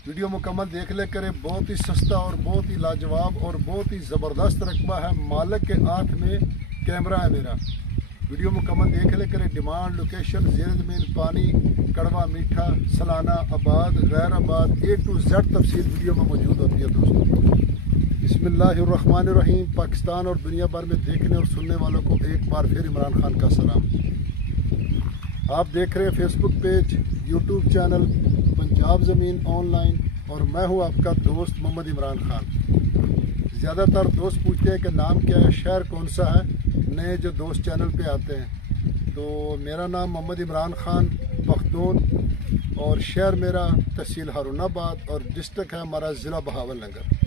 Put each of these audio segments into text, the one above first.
Video मुकम्मल देख ले करें। बहुत ही सस्ता और बहुत ही लाजवाब और बहुत ही ज़बरदस्त रकबा है। मालिक के हाथ में कैमरा है मेरा। वीडियो मुकम्मल देख ले करें। डिमांड, लोकेशन, ज़ेर ज़मीन, पानी, कड़वा, मीठा, सलाना, आबाद, गैर आबाद, A to Z तफसील वीडियो में मौजूद होती है दोस्तों। बिस्मिल्लाहिर्रहमानिर्रहीम। पाकिस्तान और दुनिया भर में देखने और सुनने वालों को एक बार फिर इमरान खान का सलाम। आप देख रहे हैं Facebook page, YouTube channel Punjab ज़मीन ऑनलाइन, और मैं हूं आपका दोस्त मोहम्मद इमरान खान। ज़्यादातर दोस्त पूछते हैं कि नाम क्या है, शहर कौन सा है, नए जो दोस्त चैनल पे आते हैं। तो मेरा नाम मोहम्मद इमरान खान पख्तून, और शहर मेरा तहसील हारूनाबाद, और डिस्ट्रिक्ट है हमारा ज़िला बहावलनगर।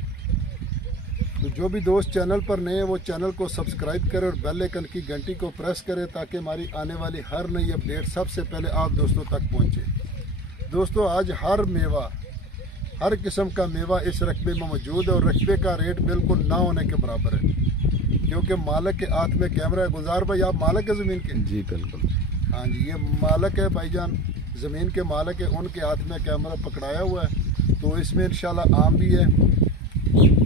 तो जो भी दोस्त चैनल पर नए हैं वो चैनल को सब्सक्राइब करें और बेल आइकन की घंटी को प्रेस करें ताकि हमारी आने वाली हर नई अपडेट सबसे पहले आप दोस्तों तक पहुंचे। दोस्तों, आज हर किस्म का मेवा इस रकबे में मौजूद है, और रकबे का रेट बिल्कुल ना होने के बराबर है, क्योंकि मालिक के हाथ में कैमरा है। गुजार भाई, आप मालिक है ज़मीन के? जी बिल्कुल। हाँ जी, ये मालिक है भाईजान, ज़मीन के मालिक है, उनके हाथ में कैमरा पकड़ाया हुआ है। तो इसमें इंशाल्लाह आम भी है,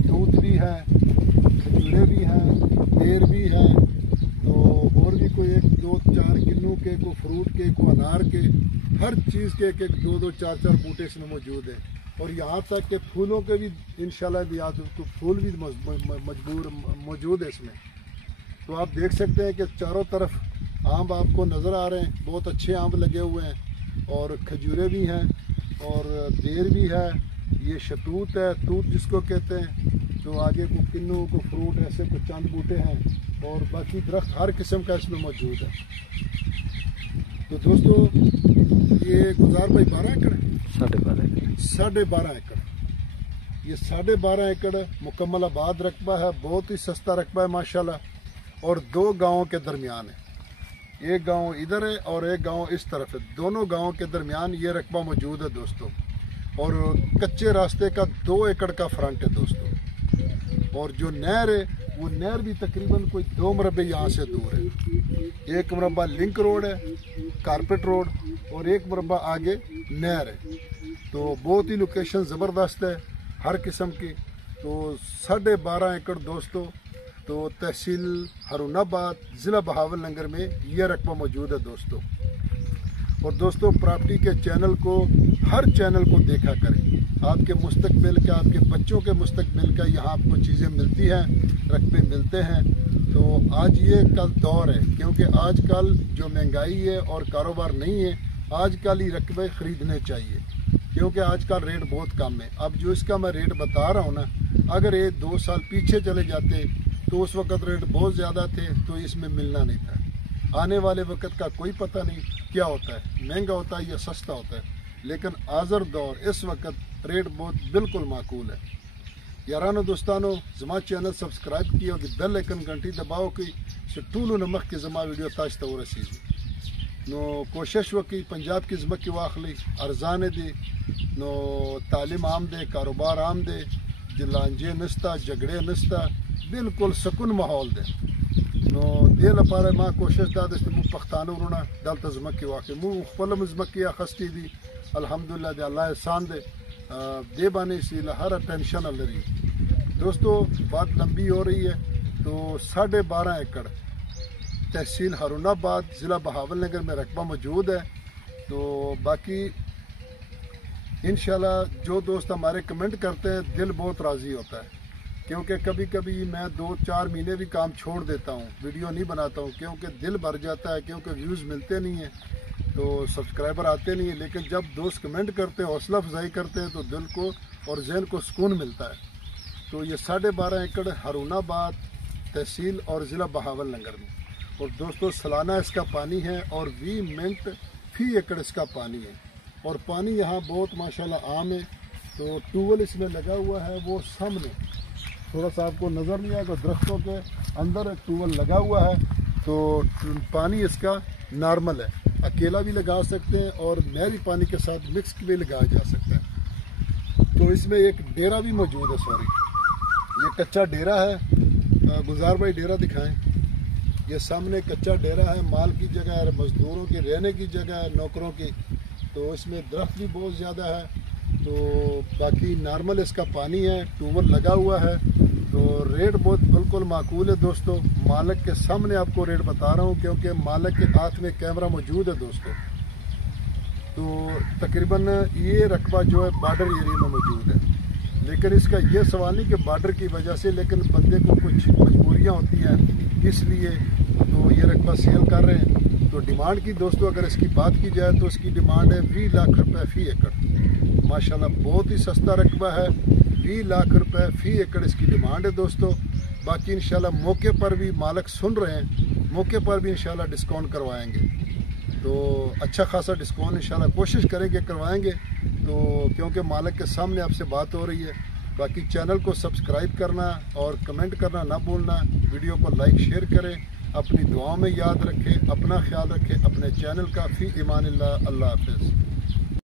दूध भी है, खजूरें भी हैं, बेर भी है, तो और भी कोई 1, 2, 4 किन्नू के, को फ्रूट के, को अनार के, हर चीज़ के 1, 2, 2, 4, 4 बूटे इसमें मौजूद हैं। और यहाँ तक के फूलों के भी इंशाल्लाह तो फूल भी मौजूद है इसमें। तो आप देख सकते हैं कि चारों तरफ आम आपको नज़र आ रहे हैं। बहुत अच्छे आम लगे हुए हैं, और खजूरें भी हैं, और बेर भी है, ये शतूत है, तूत जिसको कहते हैं। तो आगे को किन्नू, को फ्रूट, ऐसे कुछ चंद बूटे हैं, और बाकी दरख्त हर किस्म का इसमें मौजूद है। तो दोस्तों, ये गुजार भाई 12 एकड़ है, 12.5 एकड़। ये 12.5 एकड़ मुकम्मल आबाद रकबा है। बहुत ही सस्ता रकबा है माशाल्लाह, और 2 गाँवों के दरमियान है। एक गाँव इधर है और एक गाँव इस तरफ है। दोनों गाँवों के दरमियान ये रकबा मौजूद है दोस्तों, और कच्चे रास्ते का 2 एकड़ का फ्रंट है दोस्तों। और जो नहर है वो नहर भी तकरीबन कोई 2 मुरब्बे यहाँ से दूर है। 1 मुरब्बा लिंक रोड है, कारपेट रोड, और 1 मुरब्बा आगे नहर है। तो बहुत ही लोकेशन ज़बरदस्त है हर किस्म की। तो 12.5 एकड़ दोस्तों, तो तहसील हारूनाबाद, ज़िला बहावलनगर में यह रकबा मौजूद है दोस्तों। और दोस्तों, प्रॉपर्टी के चैनल को, हर चैनल को देखा करें। आपके मुस्तकबिल का, आपके बच्चों के मुस्तकबिल का यहाँ आपको चीज़ें मिलती हैं, रकबे मिलते हैं। तो आज ये कल दौर है, क्योंकि आजकल जो महंगाई है और कारोबार नहीं है, आजकल ही रकबे ख़रीदने चाहिए, क्योंकि आजकल रेट बहुत कम है। अब जो इसका मैं रेट बता रहा हूँ ना, अगर ये 2 साल पीछे चले जाते तो उस वक़्त रेट बहुत ज़्यादा थे, तो इसमें मिलना नहीं था। आने वाले वक़्त का कोई पता नहीं क्या होता है, महंगा होता है या सस्ता होता है। लेकिन आज़र दौर इस वक्त रेट बहुत बिल्कुल माकूल है। यारानो दोस्तानो, जमा चैनल सब्सक्राइब किए और बेल आइकन घंटी दबाओ कि टूलू नमक की जमा वीडियो ताज तो रसीज़ नो कोशिश वकी पंजाब की जमक की वाखली अरजान दे नो तालीम आम दे, कारोबार आम दे, लांजे नस्ता, झगड़े नस्ता, बिल्कुल सुकून माहौल दे नो दे लपारे माँ कोशिश दाद मुँह पख्तानो रोना दल तजमक की वाक़ मुँह खलम जमक की खस्ती दी अल्हम्दुलिल्लाह दे अल्लाह एहसान दे बानी सी हर टेंशन लरी। दोस्तों, बात लंबी हो रही है। तो 12.5 एकड़ तहसील हारूनाबाद, ज़िला बहावलनगर में रकबा मौजूद है। तो बाकी इंशाल्लाह जो दोस्त हमारे कमेंट करते हैं, दिल बहुत राज़ी होता है, क्योंकि कभी कभी मैं 2-4 महीने भी काम छोड़ देता हूँ, वीडियो नहीं बनाता हूँ, क्योंकि दिल भर जाता है, क्योंकि व्यूज़ मिलते नहीं हैं, तो सब्सक्राइबर आते नहीं है। लेकिन जब दोस्त कमेंट करते हैं, हौसला अफजाई करते हैं, तो दिल को और जहन को सुकून मिलता है। तो ये 12.5 एकड़ हारूनाबाद तहसील और ज़िला बहावलनगर में। और दोस्तों, सालाना इसका पानी है, और 20 मिनट फी एकड़ इसका पानी है। और पानी यहाँ बहुत माशाल्लाह आम है। तो ट्यूबवेल इसमें लगा हुआ है, वो सामने थोड़ा सा आपको नज़र नहीं आएगा, दरख्तों के अंदर ट्यूबवेल लगा हुआ है। तो पानी इसका नॉर्मल है, अकेला भी लगा सकते हैं और नहरी पानी के साथ मिक्स भी लगाया जा सकता है। तो इसमें एक डेरा भी मौजूद है, सॉरी ये कच्चा डेरा है। गुजार भाई डेरा दिखाएं। ये सामने कच्चा डेरा है, माल की जगह है, मजदूरों की रहने की जगह है, नौकरों की। तो इसमें दरख्त भी बहुत ज़्यादा है, تو باقی نارمل اس کا پانی ہے، ٹیوبل لگا ہوا ہے، تو ریٹ بہت بالکل معقول ہے دوستو، مالک کے سامنے آپ کو ریٹ بتا رہا ہوں کیونکہ مالک کے ہاتھ میں کیمرہ موجود ہے دوستو۔ تو تقریباً یہ رقبہ جو ہے بارڈر ایریا میں موجود ہے، لیکن اس کا یہ سوال نہیں کہ بارڈر کی وجہ سے، لیکن بندے کو کچھ مجبوریاں ہوتی ہیں اس لیے تو یہ رقبہ سیل کر رہے ہیں۔ تو ڈیمانڈ کی دوستو اگر اس کی بات کی جائے تو اس کی ڈیمانڈ ہے 20 لاکھ روپے فی ایکڑ۔ ماشاءاللہ بہت ہی سستا رقبہ ہے، 20 لاکھ روپے فی ایکڑ اس کی ڈیمانڈ ہے دوستو۔ باقی انشاءاللہ موقع پر بھی مالک سن رہے ہیں، موقع پر بھی انشاءاللہ ڈسکاؤنٹ کروائیں گے، تو اچھا خاصا ڈسکاؤنٹ انشاءاللہ کوشش کریں گے کروائیں گے، تو کیونکہ مالک کے سامنے آپ سے بات ہو رہی ہے۔ باقی چینل کو سبسکرائب کرنا اور کمنٹ کرنا نہ بھولنا، ویڈیو کو لائک شیئر کریں، اپنی دعاؤں میں یاد رکھیں، اپنا خیال رکھیں، اپنے چینل کا۔ فی امان اللہ، اللہ حافظ۔